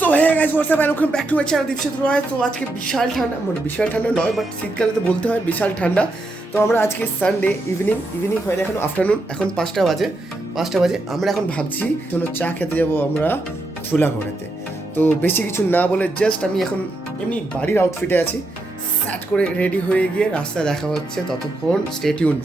So hey guys what's up and welcome back to my channel Dipshita Roy. তো আজকে বিশাল ঠান্ডা, মানে বিশাল ঠান্ডা নয়, বাট শীতকালে তো বলতে হয় বিশাল ঠান্ডা। তো আমরা আজকে সানডে ইভিনিং হয় না, এখন আফটারনুন, এখন 5টা বাজে। আমরা এখন ভাবছি কোনো চা খেতে যাবো আমরা ধুলাগড়েতে। তো বেশি কিছু না বলে জাস্ট আমি এখন এমনি বাড়ির আউটফিটে আছি, স্যাট করে রেডি হয়ে গিয়ে রাস্তায় দেখা হচ্ছে, ততক্ষণ স্টে টিউন।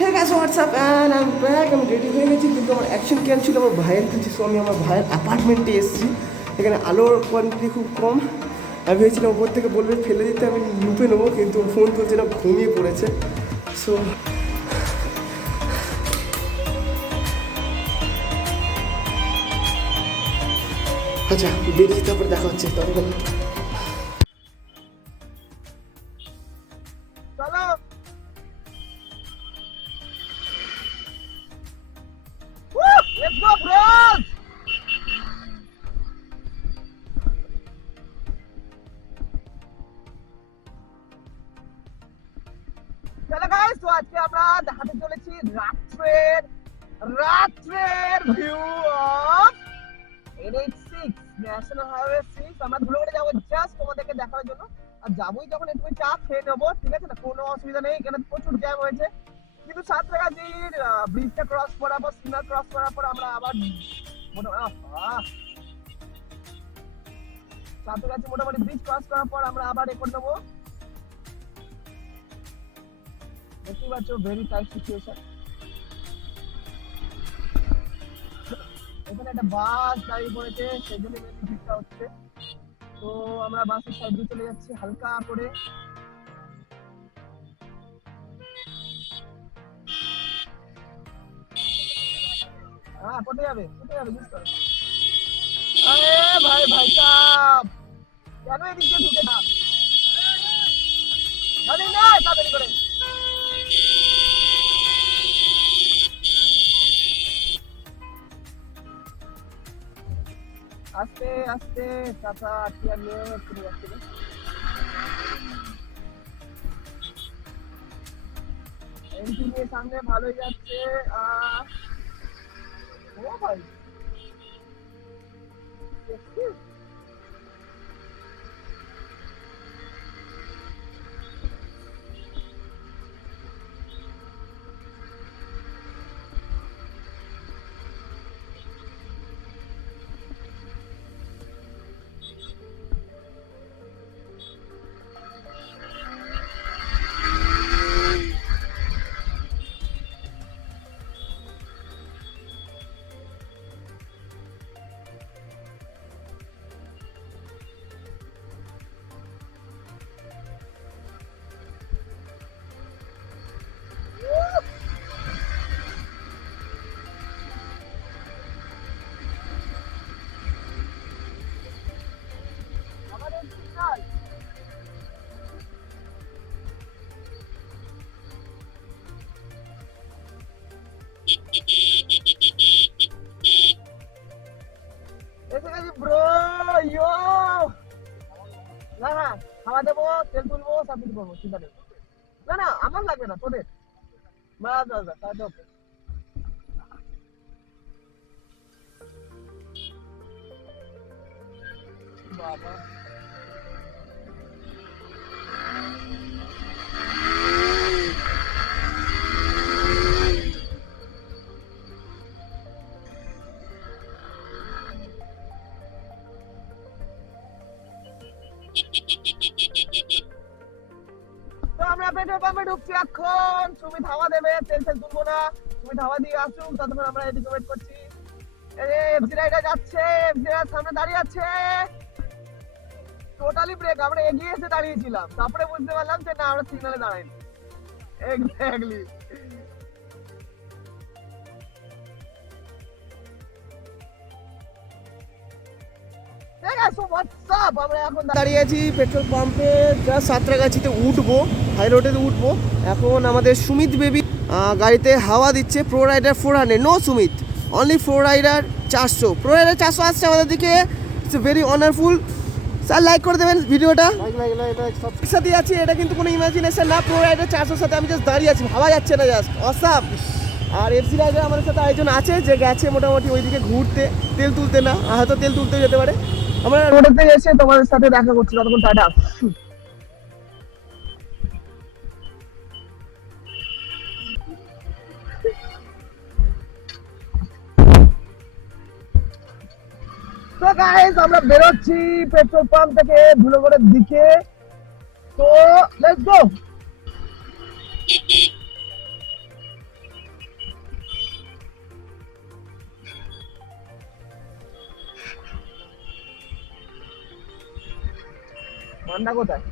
হ্যাঁ guys WhatsApp and I am back. আমি রেডি হয়ে গেছি, কিন্তু আমার অ্যাকশন ক্যান ছিল আমার ভাইয়ের কাছে। সো আমি আমার ভাইয়ের অ্যাপার্টমেন্টে এসেছি। এখানে আলোর কোয়ান্টিটি খুব কম। আমি ভেবেছিলাম উপর থেকে বলবে ফেলে দিতে, আমি লুপে নেবো, কিন্তু ফোন তুলছে না, ঘুমিয়ে পড়েছে। সো আচ্ছা বেরিয়ে তারপরে দেখা হচ্ছে ততক্ষণ। চলো let's go bros. চলো গাইস, তো আজকে আমরা দেখাতে চলেছি রাত্রের view of NH6 national highway 6। আমরা ধুলাগড়ে যাবো জাস্ট তোমাদেরকে দেখার জন্য। আর যাবোই যখন একটু চা খেয়ে নেবো, ঠিক আছে না, কোনো অসুবিধা নেই। এখানে প্রচুর জ্যাম হয়েছে, কিন্তু সাঁতরাগাছির ব্রিজটা ক্রস করার পর, সিগন্যাল ক্রস করার পর আমরা আবার মোটামুটি ব্রিজ ক্রস করার পর আমরা আবার এ করে নেবো। দেখতেই পাচ্ছ ভেরি টাইট সিচুয়েশন। এখানে একটা বাস দাঁড়িয়ে পড়েছে, সেই জন্য ভিড়টা হচ্ছে। তো আমরা বাসের সাইড দিয়ে চলে যাচ্ছি হালকা করে। হ্যাঁ কোথায় যাবে বুঝতে পারো। আরে ভাই সাহেব, কেন এদিকে ঢুকে না? তাড়াতাড়ি করে আস্তে আস্তে চাচা আটকে নিয়ে চলে যাচ্ছিল। এন্ট্রি নিয়ে সামনে ভালোই যাচ্ছে। ও ভাই আমাদের সিগন্যাল। এসে গেছি ব্রো, ইয়ো। না খাওয়া দেবো, তেল তুলবো, সব কিছু করবো, চিন্তা নেই। না আমার লাগবে না, তোদের। বাস তাহলে ওকে। বাবা তো আমরা পেট্রোল পাম্পে ঢুকছি এখন। সুমিত হাওয়া দেবে, তেল তুলবো না, সুমিত হাওয়া দিয়ে আসুক, ততক্ষণ আমরা এদিকে ওয়েট করছি। এফজি রাইডার যাচ্ছে, এফজি রাইডার সামনে দাঁড়িয়ে আছে। টোটালি ব্রেক, আমরা এগিয়ে এসে দাঁড়িয়েছিলাম, তারপরে বুঝতে পারলাম যে না, আমরা সিগন্যালে দাঁড়াইনি। এক্স্যাক্টলি। আমরা এখন দাঁড়িয়ে আছি পেট্রোল পাম্পে, জাস্ট সাঁতরাগাছিতে উঠবো, হাই রোডে উঠবো। এখন আমাদের সুমিত বেবি গাড়িতে হাওয়া দিচ্ছে। Pro rider 400, no Sumit, only pro rider 400। Pro rider 400 আসছে আমাদের দিকে, it's very honourful. Sir like করে দেবেন ভিডিওটা। সাথে আছি, এটা কিন্তু কোনো ইমাজিনেশন না। প্রো রাইডার 400 সাথে আমি জাস্ট দাঁড়িয়ে আছি, ভাবা যাচ্ছে না, জাস্ট অসাম। আর এফসি রাইডার আমাদের সাথে আরেকজন আছে, যে গেছে মোটামুটি ওইদিকে ঘুরতে, তেল তুলতে না, হয়তো তেল তুলতে যেতে পারে। আমরা রোডেতে এসে তোমাদের সাথে দেখা করছি, ততক্ষণ টাটা। তো গাইস আমরা বেরোচ্ছি পেট্রোল পাম্প থেকে ধুলোগড়ের দিকে। তো লেটস গো। মান্না কোথায়?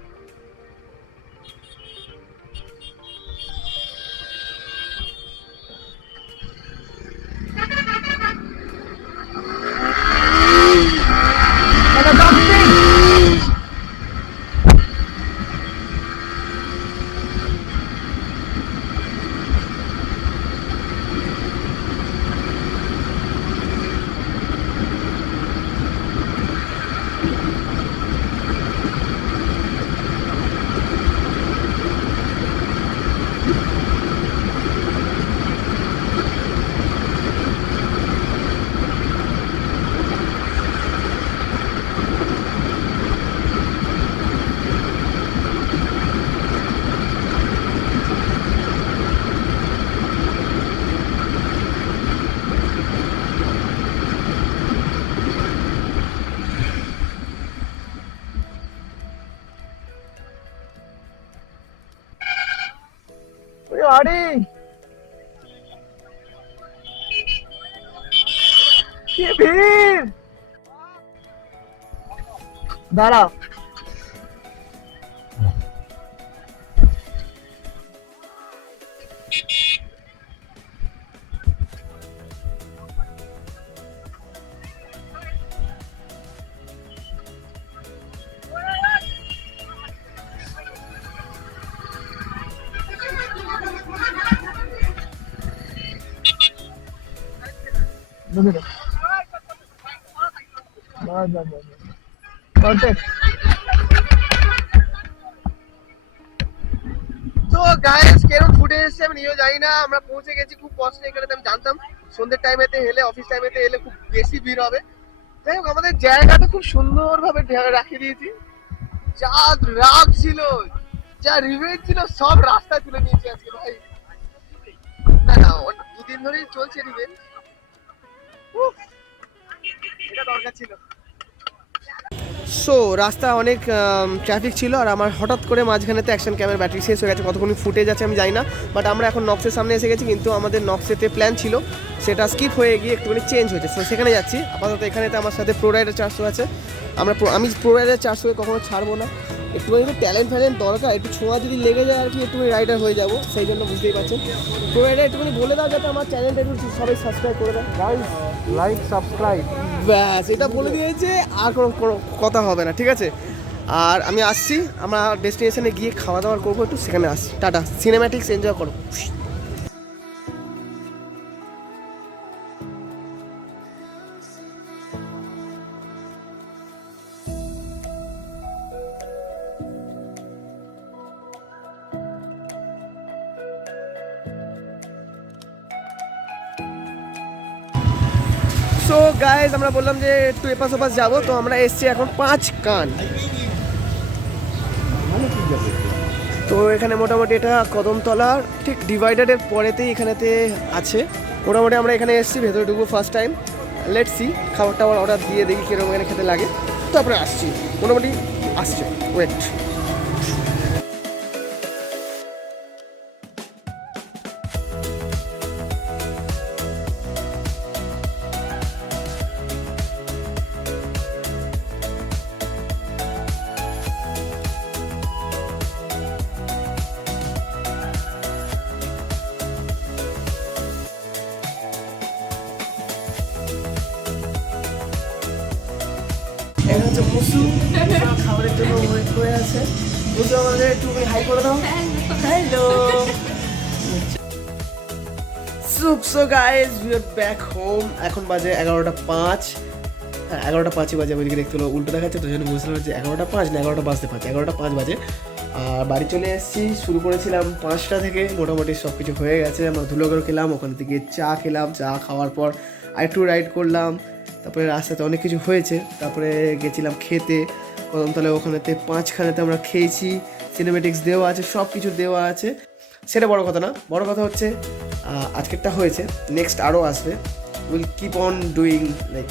আরে কি ভিড়, দাঁড়াও। তো গাইস কেরম ফুটে এসেছে আমি নিজেও জানি না। আমরা পৌঁছে গেছি খুব কষ্টে, এখানে আমি জানতাম সন্ধ্যের টাইমেতে এলে, অফিস টাইমেতে এলে খুব বেশি ভিড় হবে। যাই হোক আমাদের জায়গাটা খুব সুন্দর ভাবে রাখিয়ে দিয়েছি। যা রাগ ছিল, যা রিভেঞ্জ ছিল, সব রাস্তায় তুলে নিয়েছি আজকে ভাই। না না, দুদিন ধরেই চলছে রিভেঞ্জ, এটা দরকার ছিল। সো রাস্তা অনেক ট্রাফিক ছিল, আর আমার হঠাৎ করে মাঝখানেতে অ্যাকশন ক্যামেরার ব্যাটারি শেষ হয়ে গেছে। কতক্ষণ ফুটেজ আছে আমি জানি না, বাট আমরা এখন নক্সের সামনে এসে গেছি। কিন্তু আমাদের নক্সেতে প্ল্যান ছিল, সেটা স্কিপ হয়ে গিয়ে একটুখানি চেঞ্জ হয়েছে। সো সেখানে যাচ্ছি আপাতত। এখানেতে আমার সাথে প্রো রাইডার 400 আছে। আমি প্রো রাইডার 400 কখনো ছাড়বো না। একটুখানি ট্যালেন্ট ফ্যালেন্ট দরকার, একটু ছোঁয়া যদি লেগে যায় আর কি, একটুখানি রাইডার হয়ে যাবো। সেই জন্য বুঝতেই পারছেন। প্রো রাইডার একটুখানি বলে দাও যাতে আমার চ্যানেলটা একটু সবাই সাবস্ক্রাইব করে দেয়। লাইক সাবস্ক্রাইব, ব্যাস এটা বলে দিয়েছে, আর কোনো কথা হবে না, ঠিক আছে? আর আমি আসছি, আমরা ডেস্টিনেশনে গিয়ে খাওয়া দাওয়া করবো, একটু সেখানে আসছি। টাটা, সিনেম্যাটিক্স এনজয় করো। সো গাইজ আমরা বললাম যে একটু এপাশ ওপাশ যাবো, তো আমরা এসছি এখন 5 কান। তো এখানে মোটামুটি এটা কদমতলার ঠিক ডিভাইডারের পরেতেই এখানেতে আছে। মোটামুটি আমরা এখানে এসেছি, ভেতরে ঢুকবো ফার্স্ট টাইম। লেটস সি, খাবার টাবার অর্ডার দিয়ে দেখি কীরকম এখানে খেতে লাগে, তারপরে আসছি। মোটামুটি আসছে, ওয়েট। এটা হচ্ছে মুসু, খাবারের জন্য ওয়েট করে আছে। মুসু আমাদের একটু হাই করে দাও। Hello. So guys we are back home. এখন বাজে 11:05। হ্যাঁ 11:05 বাজে, আমি এদিকে দেখতে হলো উল্টো দেখাচ্ছে, তো জন্য বুঝলাম যে 11:05 না 11:05 11:05 বাজে। আর বাড়ি চলে এসেছি, শুরু করেছিলাম 5টা থেকে, মোটামুটি সব কিছু হয়ে গেছে। আমরা ধুলোগড় খেলাম, ওখান থেকে চা খেলাম, চা খাওয়ার পর আরেকটু রাইড করলাম, তারপরে রাস্তাতে অনেক কিছু হয়েছে। তারপরে গেছিলাম খেতে কদমতলায়, ওখানেতে 5খানেতে আমরা খেয়েছি, সিনেমেটিক্স দেওয়া আছে, সব কিছু দেওয়া আছে। সেটা বড় কথা না, বড় কথা হচ্ছে আজকেরটা হয়েছে, নেক্সট আরও আসবে। Will keep on doing, like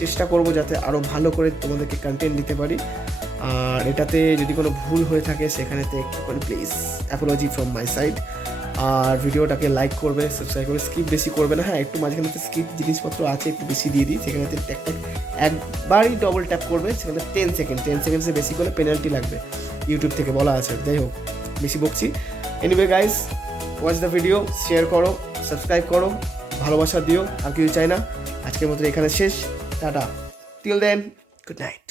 চেষ্টা করবো যাতে আরও ভালো করে তোমাদেরকে কন্টেন্ট দিতে পারি। আর এটাতে যদি কোনো ভুল হয়ে থাকে সেখানেতে একটুখানি please apology from my side. আর ভিডিওটাকে লাইক করবে, সাবস্ক্রাইব করবে, স্কিপ বেশি করবে না। হ্যাঁ একটু মাঝখানেতে স্কিপ জিনিসপত্র আছে, একটু বেশি দিয়ে দিই, সেখানেতে একবারই ডবল ট্যাপ করবে, সেখানে 10 সেকেন্ডসে বেশি করলে পেনাল্টি লাগবে, ইউটিউব থেকে বলা আছে। যাই হোক বেশি বকছি। Anyway guys, watch the video, share করো, সাবস্ক্রাইব করো, ভালোবাসা দিও, আর কিছু চাই না। আজকের মতো এখানে শেষ, tata, till then, good night.